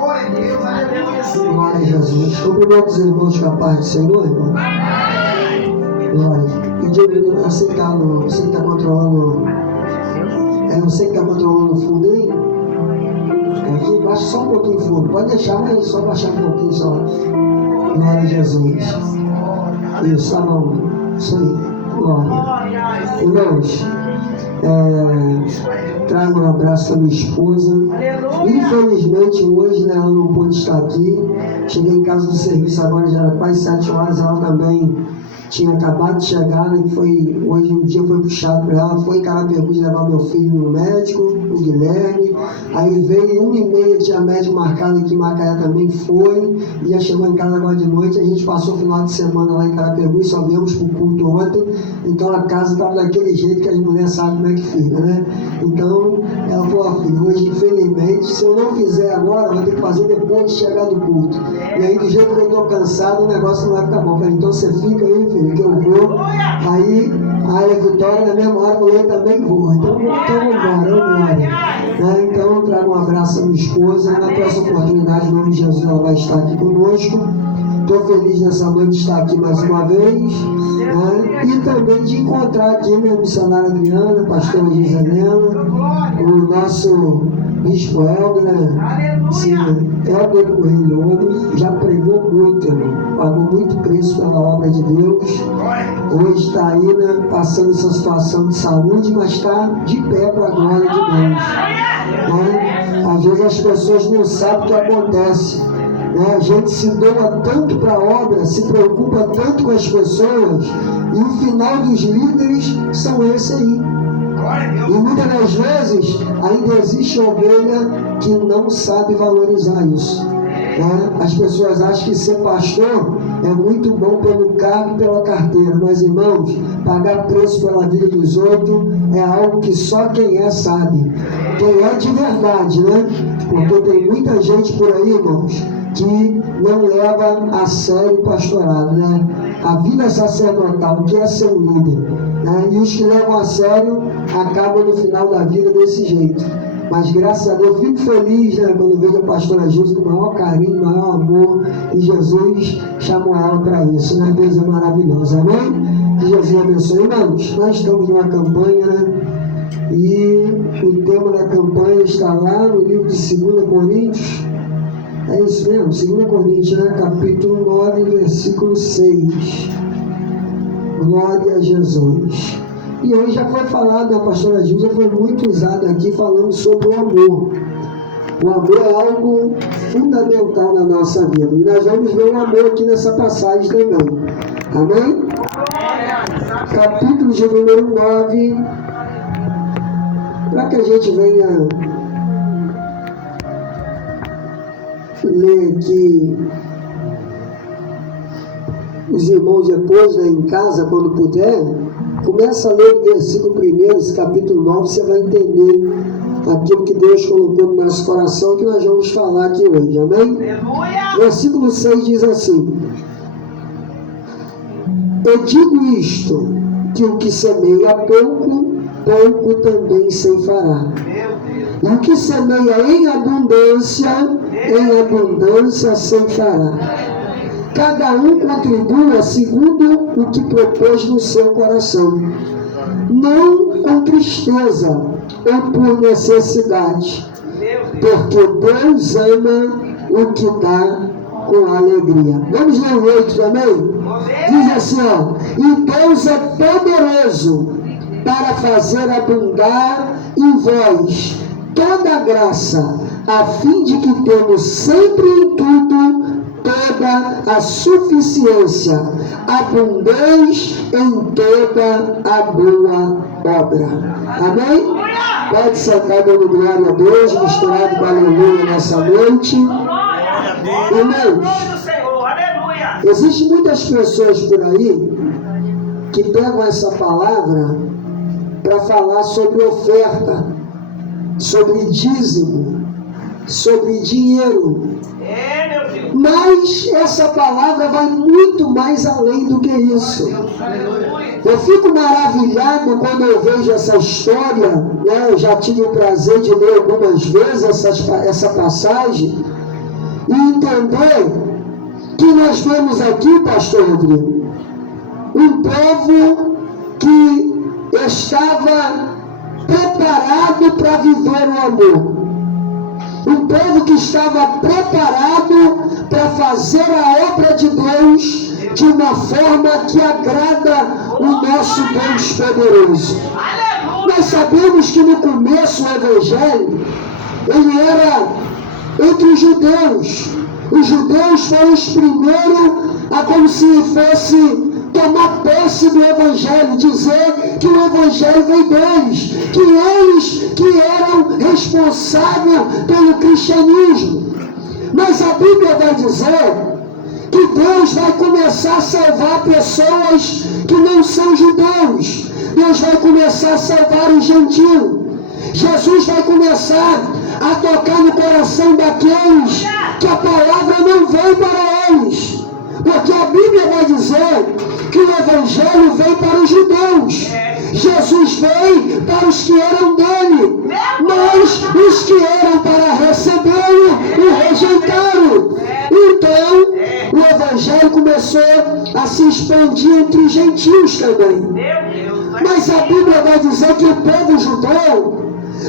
Glória a Jesus. Cumprimento os irmãos com a paz do Senhor, irmão. Glória. E diga, você que está controlando. Você que está controlando o fundo aí. Aqui, baixa só um pouquinho o fundo. Pode deixar, mas só baixar um pouquinho só. Glória a Jesus. Isso, tá bom. Isso aí. Glória. Irmãos, trago um abraço para minha esposa. Infelizmente hoje, né, ela não pôde estar aqui. Cheguei em casa do serviço agora, já era quase 7 horas. Ela também tinha acabado de chegar, né? Hoje o dia foi puxado para ela. Foi em Carapebus levar meu filho no médico, o Guilherme. Aí veio 1h30, tinha médico marcado aqui em Macaé também, foi. E já chegou em casa agora de noite. A gente passou o final de semana lá em Carapebus, só viemos pro culto ontem. Então a casa estava daquele jeito que as mulheres sabem como é que fica, né? Então ela falou, filho, hoje infelizmente, se eu não fizer agora, eu vou ter que fazer depois de chegar do culto. E aí do jeito que eu estou cansado, o negócio não vai ficar bom. Eu falei, então você fica aí, filho, que eu vou. Aí a Vitória na mesma hora falou, eu também vou. Então vambora. Então eu trago um abraço à minha esposa. Na próxima oportunidade, em nome de Jesus, ela vai estar aqui conosco. Estou feliz nessa noite de estar aqui mais uma vez, né? E também de encontrar aqui minha missionária Adriana, a pastora Giselena, o nosso bispo Helder, né? Sim, Helder Coelho, já pregou muito, irmão. Pagou muito preço pela obra de Deus. Hoje está aí, né, passando essa situação de saúde, mas está de pé para a glória de Deus, né? Às vezes as pessoas não sabem o que acontece. A gente se doa tanto para a obra, se preocupa tanto com as pessoas, e o final dos líderes são esse aí. E muitas das vezes ainda existe ovelha que não sabe valorizar isso. As pessoas acham que ser pastor é muito bom pelo cargo e pela carteira, mas irmãos, pagar preço pela vida dos outros é algo que só quem é sabe. Quem é de verdade, né? Porque tem muita gente por aí, irmãos, que não leva a sério o pastorado, né? A vida sacerdotal, o que é ser um líder, né? E os que levam a sério acabam no final da vida desse jeito. Mas graças a Deus, fico feliz, né, quando vejo a pastora Gilson com o maior carinho, o maior amor, e Jesus chamou ela para isso, né? Deus é maravilhoso, amém? Que Jesus abençoe. Irmãos, nós estamos numa campanha, né? E o tema da campanha está lá no livro de 2 Coríntios. É isso mesmo, 2 Coríntios, né? Capítulo 9, versículo 6. Glória a Jesus. E hoje já foi falado, a pastora Gilda foi muito usada aqui falando sobre o amor. O amor é algo fundamental na nossa vida. E nós vamos ver o amor aqui nessa passagem também. Amém? Capítulo de número 9. Para que a gente venha ler aqui os irmãos depois, né, em casa, quando puder, começa a ler o versículo 1, esse capítulo 9, você vai entender aquilo que Deus colocou no nosso coração, que nós vamos falar aqui hoje, amém? Aleluia! Versículo 6 diz assim: eu digo isto, que o que semeia pouco, pouco também ceifará. E o que semeia em abundância ceifará. Cada um contribua segundo o que propôs no seu coração, não com tristeza ou por necessidade, porque Deus ama o que dá com alegria. Vamos ler o 8 também? Diz assim, ó: e Deus é poderoso para fazer abundar em vós toda graça, a fim de que temos sempre em tudo toda a suficiência, abundez em toda a boa obra. Amém? Pode sentar dando glória a Deus, misturado com aleluia nessa noite. Irmãos, existem muitas pessoas por aí que pegam essa palavra para falar sobre oferta, sobre dízimo, sobre dinheiro. Mas essa palavra vai muito mais além do que isso. Eu fico maravilhado quando eu vejo essa história, né? Eu já tive o prazer de ler algumas vezes essa passagem, e entender que nós vemos aqui, pastor Rodrigo, um povo que estava preparado para viver o amor. Um povo que estava preparado para fazer a obra de Deus de uma forma que agrada o nosso Deus poderoso. Nós sabemos que no começo o Evangelho, ele era entre os judeus. Os judeus foram os primeiros a, como se fosse, tomar posse do Evangelho, dizer que o Evangelho veio deles, que eles que eram responsáveis pelo cristianismo. Mas a Bíblia vai dizer que Deus vai começar a salvar pessoas que não são judeus. Deus vai começar a salvar os gentios. Jesus vai começar a tocar no coração daqueles que a palavra não veio para eles. Porque a Bíblia vai dizer que o Evangelho veio para os judeus. Jesus veio para os que eram dele. Mas os que eram para recebê-lo, o rejeitaram. Então, o Evangelho começou a se expandir entre os gentios também. Mas a Bíblia vai dizer que o povo judeu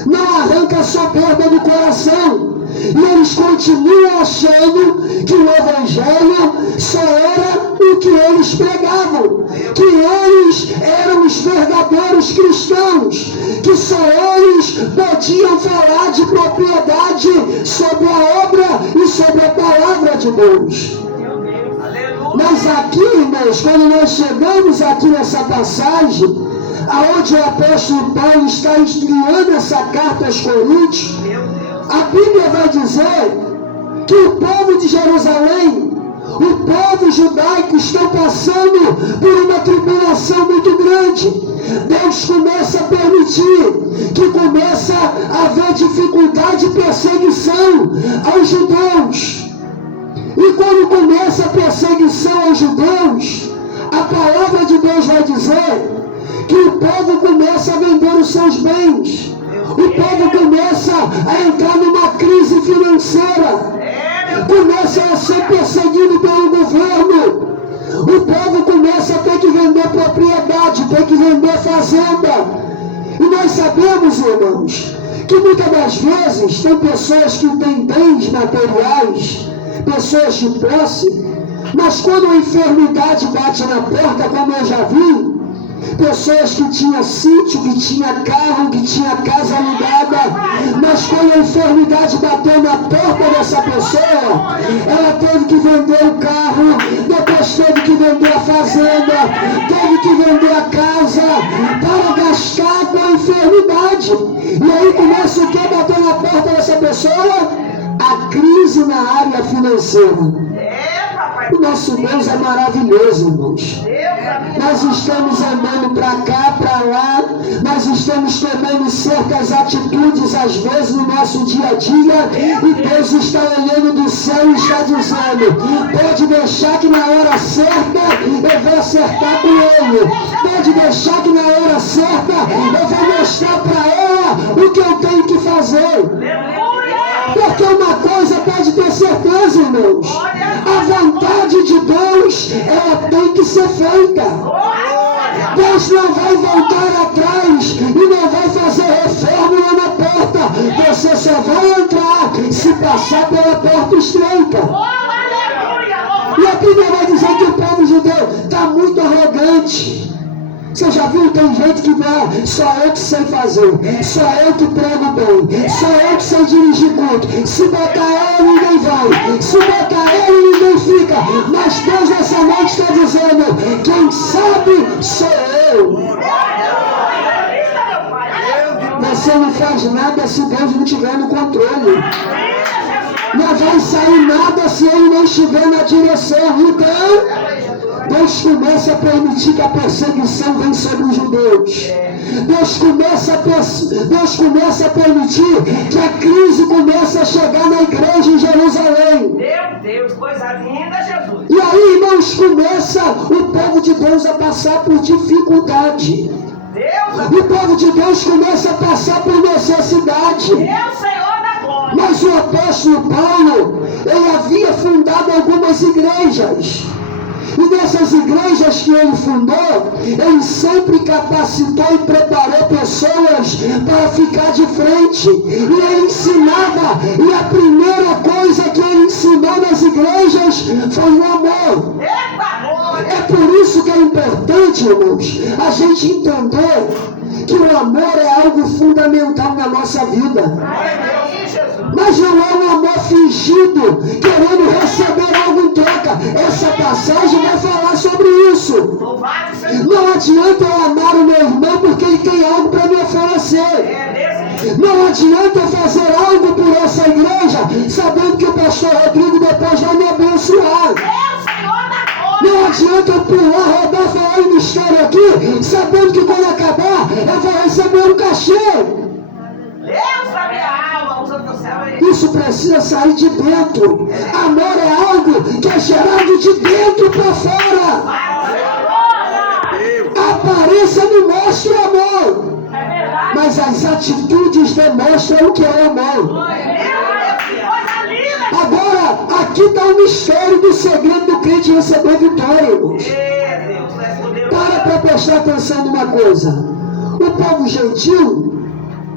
não arranca soberba do coração. E eles continuam achando que o Evangelho só era o que eles pregavam, que eles eram os verdadeiros cristãos, que só eles podiam falar de propriedade sobre a obra e sobre a palavra de Deus. Mas aqui, irmãos, quando nós chegamos aqui nessa passagem, aonde o apóstolo Paulo está escrevendo essa carta aos Coríntios, a Bíblia vai dizer que o povo de Jerusalém, o povo judaico, estão passando por uma tribulação muito grande. Deus começa a permitir que começa a haver dificuldade e perseguição aos judeus. E quando começa a perseguição aos judeus, a palavra de Deus vai dizer que o povo começa a vender os seus bens. O povo começa a entrar numa crise financeira. Começa a ser perseguido pelo governo. O povo começa a ter que vender propriedade, ter que vender fazenda. E nós sabemos, irmãos, que muitas das vezes tem pessoas que têm bens materiais, pessoas de posse, mas quando a enfermidade bate na porta, como eu já vi, pessoas que tinham sítio, que tinha carro, que tinha casa alugada, mas quando a enfermidade bateu na porta dessa pessoa, ela teve que vender o carro, depois teve que vender a fazenda, teve que vender a casa para gastar com a enfermidade. E aí começa o que bater na porta dessa pessoa? A crise na área financeira. O nosso Deus é maravilhoso, irmãos. Nós estamos andando para cá, para lá, nós estamos tomando certas atitudes, às vezes, no nosso dia a dia, e Deus está olhando do céu e está dizendo: pode deixar que na hora certa eu vou acertar com ele, pode deixar que na hora certa eu vou mostrar para ela o que eu tenho que fazer. Porque uma coisa pode ter certeza, irmãos, a vontade de Deus, ela tem que ser feita. Deus não vai voltar atrás e não vai fazer reforma lá na porta. Você só vai entrar se passar pela porta estreita. E a Bíblia vai dizer que o povo judeu está muito arrogante. Você já viu? Tem gente que vai, só eu que sei fazer, só eu que prego bem, só eu que sei dirigir culto. Se botar ele, ninguém vai. Se botar ele, ninguém fica. Mas Deus nessa noite está dizendo: quem sabe sou eu. Você não faz nada se Deus não estiver no controle. Não vai sair nada se ele não estiver na direção. Então, Deus começa a permitir que a perseguição venha sobre os judeus. Deus começa a permitir que a crise comece a chegar na igreja em Jerusalém. Meu Deus, coisa linda, Jesus. E aí, irmãos, começa o povo de Deus a passar por dificuldade. O povo de Deus começa a passar por necessidade. Deus, Senhor da glória. Mas o apóstolo Paulo, ele havia as igrejas. E nessas igrejas que ele fundou, ele sempre capacitou e preparou pessoas para ficar de frente. E ele ensinava, e a primeira coisa que ele ensinou nas igrejas foi o amor. É por isso que é importante, irmãos, a gente entender que o amor é algo fundamental na nossa vida. Mas não é um amor fingido, querendo receber algo em troca. Essa passagem vai falar sobre isso. Não adianta eu amar o meu irmão porque ele tem algo para me oferecer. Não adianta eu fazer algo por essa igreja, sabendo que o pastor Rodrigo depois vai me abençoar. Não adianta eu pular, rodar, falar em mistério aqui, sabendo que quando acabar, eu vou receber um cachê. Isso precisa sair de dentro. Amor é algo que é gerado de dentro para fora. A aparência não mostra o amor, mas as atitudes demonstram o que é amor. Agora, aqui está o mistério do segredo do crente receber vitória, irmãos. Para prestar atenção numa coisa. O povo gentil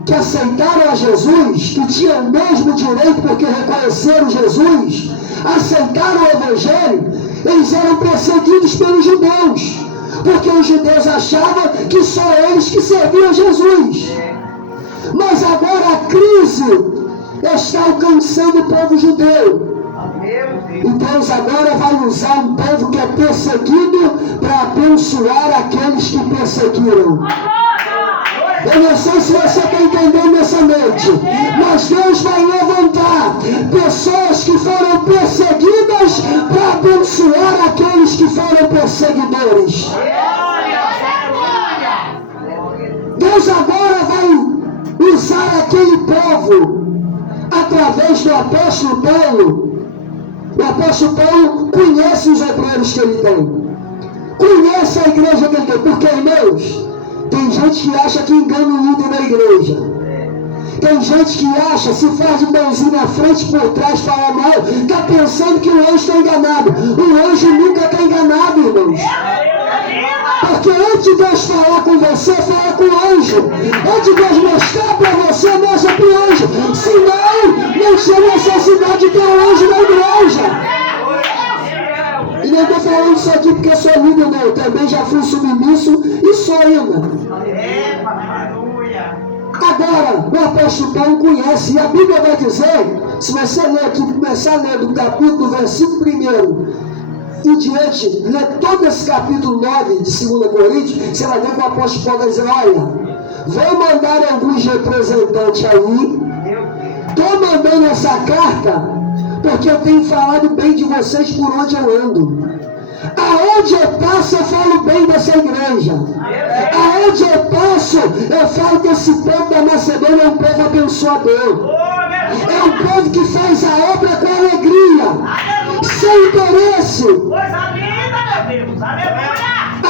que aceitaram a Jesus, que tinham o mesmo direito porque reconheceram Jesus, aceitaram o Evangelho, eles eram perseguidos pelos judeus, porque os judeus achavam que só eles que serviam a Jesus. Mas agora a crise está alcançando o povo judeu. E Deus agora vai usar um povo que é perseguido para abençoar aqueles que perseguiram. Eu não sei se você está entendendo nessa noite, mas Deus vai levantar pessoas que foram perseguidas para abençoar aqueles que foram perseguidores. Deus agora vai usar aquele povo através do apóstolo Paulo. O apóstolo Paulo conhece os obreiros que ele tem, conhece a igreja que ele tem, porque, irmãos, tem gente que acha que engana o líder da igreja. Tem gente que acha, se faz de bonzinho na frente, por trás, fala mal, está pensando que o anjo está enganado. O anjo nunca está enganado, irmãos. Porque antes de Deus falar com você, fala com o anjo. Antes de Deus mostrar para você, mostra para o anjo. Senão, não tinha necessidade de ter um anjo na igreja. E não estou falando isso aqui porque sou líder, não. Eu também já fui submisso e sou ainda. Agora, o apóstolo Paulo conhece, e a Bíblia vai dizer, se você ler aqui, começar a ler do capítulo, versículo 1 e diante, ler todo esse capítulo 9 de 2 Coríntios, você vai ver que o apóstolo Paulo vai dizer, olha, vou mandar alguns representantes aí, estou mandando essa carta, porque eu tenho falado bem de vocês por onde eu ando. Aonde eu passo, eu falo bem dessa igreja. Aonde eu passo, eu falo que esse povo da Macedônia é um povo abençoador. É um povo que faz a obra com alegria, sem interesse.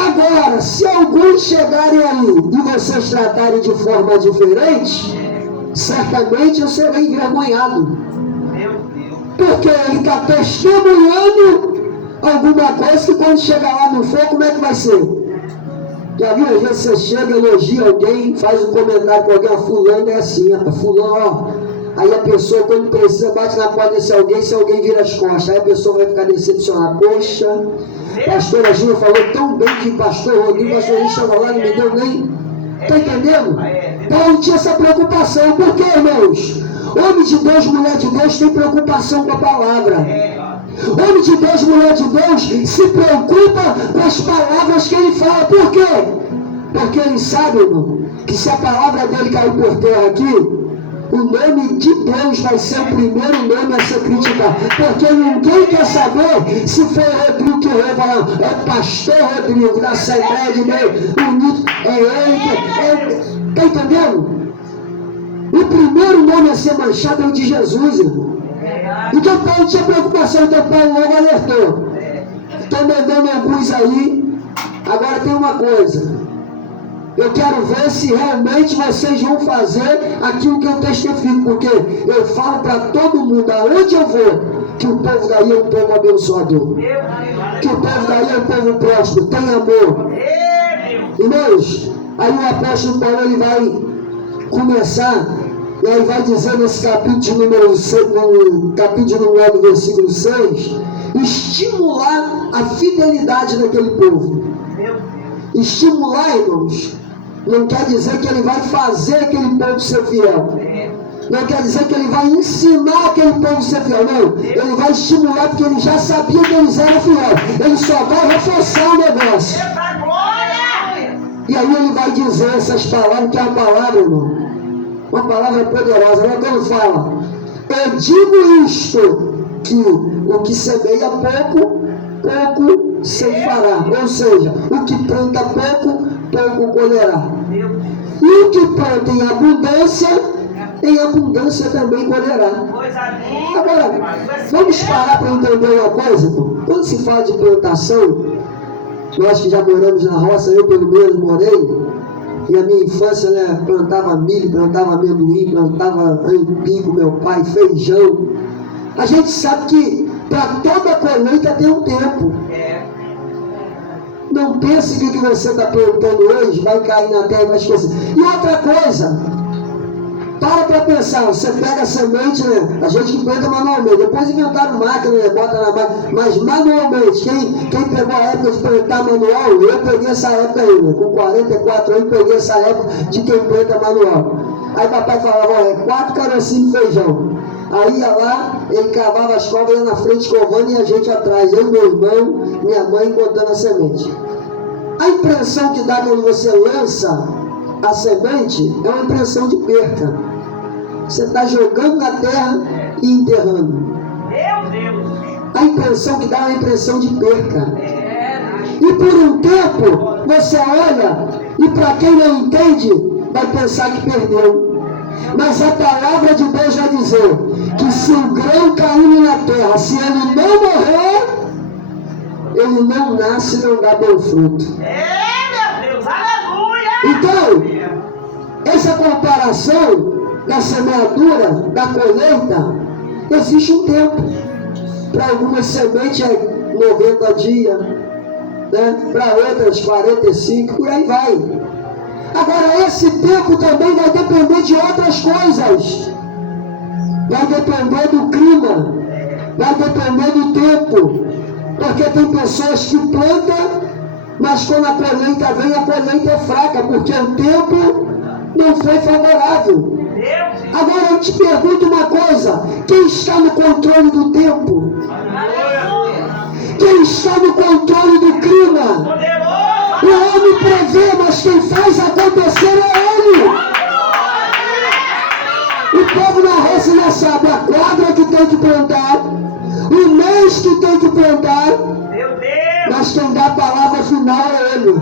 Agora, se alguns chegarem aí e vocês tratarem de forma diferente, certamente eu serei envergonhado. Porque ele está testemunhando alguma coisa que quando chegar lá no fogo, como é que vai ser? Já viu? Às vezes você chega, elogia alguém, faz um comentário com alguém, fulano é assim, fulano, ó. Aí a pessoa, quando precisa, bate na porta desse alguém, se alguém vira as costas, aí a pessoa vai ficar decepcionada. Poxa, pastora Gina falou tão bem que pastor Rodrigo, pastor Rodrigo chegou lá, não me deu nem. Está entendendo? Paulo tinha essa preocupação. Por quê, irmãos? Homem de Deus, mulher de Deus tem preocupação com a palavra. Homem de Deus, mulher de Deus se preocupa com as palavras que ele fala. Por quê? Porque ele sabe, irmão, que se a palavra dele cair por terra aqui, o nome de Deus vai ser o primeiro nome a ser criticado. Porque ninguém quer saber se foi o Rodrigo que vai falar, é pastor Rodrigo, da Assembleia de Deus, bonito, é ele que... Está entendendo? O primeiro nome a ser manchado é o de Jesus, irmão. Então Paulo tinha preocupação, então Paulo logo alertou. Estou mandando alguns aí. Agora tem uma coisa. Eu quero ver se realmente vocês vão fazer aquilo que eu testifico. Porque eu falo para todo mundo, aonde eu vou, que o povo daí é um povo abençoador, que o povo daí é um povo próspero, tem amor. Irmãos, aí o apóstolo Paulo ele vai começar, e aí vai dizer nesse capítulo número 9, versículo 6, estimular a fidelidade daquele povo. Estimular, irmãos, não quer dizer que ele vai fazer aquele povo ser fiel. Não quer dizer que ele vai ensinar aquele povo a ser fiel. Não, ele vai estimular porque ele já sabia que eles eram fiéis. Ele só vai reforçar o negócio. E aí ele vai dizer essas palavras, que é a palavra, irmão, uma palavra poderosa. Agora quando fala, eu digo isto, que o que semeia pouco, pouco ceifará. Ou seja, o que planta pouco, pouco colherá. E o que planta em abundância também colherá. Agora, vamos parar para entender uma coisa, irmão. Quando se fala de plantação, nós que já moramos na roça, eu pelo menos morei, e a minha infância, né, plantava milho, plantava amendoim, plantava aipim com meu pai, feijão. A gente sabe que para toda colheita tem um tempo. Não pense que o que você está plantando hoje vai cair na terra e vai esquecer. E outra coisa, para pensar, você pega a semente, né? A gente que planta manualmente, depois inventaram máquina, né? Bota na máquina, mas manualmente, quem pegou a época de plantar manual, eu peguei essa época aí, né? Com 44 anos, peguei essa época de quem planta manual. Aí papai falava, olha, 4 carocinhos de feijão. Aí ia lá, ele cavava as covas, ia na frente covando e a gente atrás, eu, meu irmão, minha mãe contando a semente. A impressão que dá quando você lança a semente é uma impressão de perca. Você está jogando na terra e enterrando. Meu Deus! A impressão que dá é uma impressão de perca. E por um tempo, você olha e para quem não entende, vai pensar que perdeu. Mas a palavra de Deus vai dizer que se o grão cair na terra, se ele não morrer, ele não nasce e não dá bom fruto. Meu Deus! Aleluia! Então, essa comparação da semeadura, da colheita, existe um tempo. Para algumas sementes é 90 dias, né? Para outras 45, por aí vai. Agora, esse tempo também vai depender de outras coisas. Vai depender do clima, vai depender do tempo. Porque tem pessoas que plantam, mas quando a colheita vem, a colheita é fraca, porque o tempo não foi favorável. Agora eu te pergunto uma coisa, quem está no controle do tempo? Quem está no controle do clima? O homem prevê, mas quem faz acontecer é ele. O povo na roça já sabe a quadra que tem que plantar, o mês que tem que plantar, mas quem dá a palavra final é ele.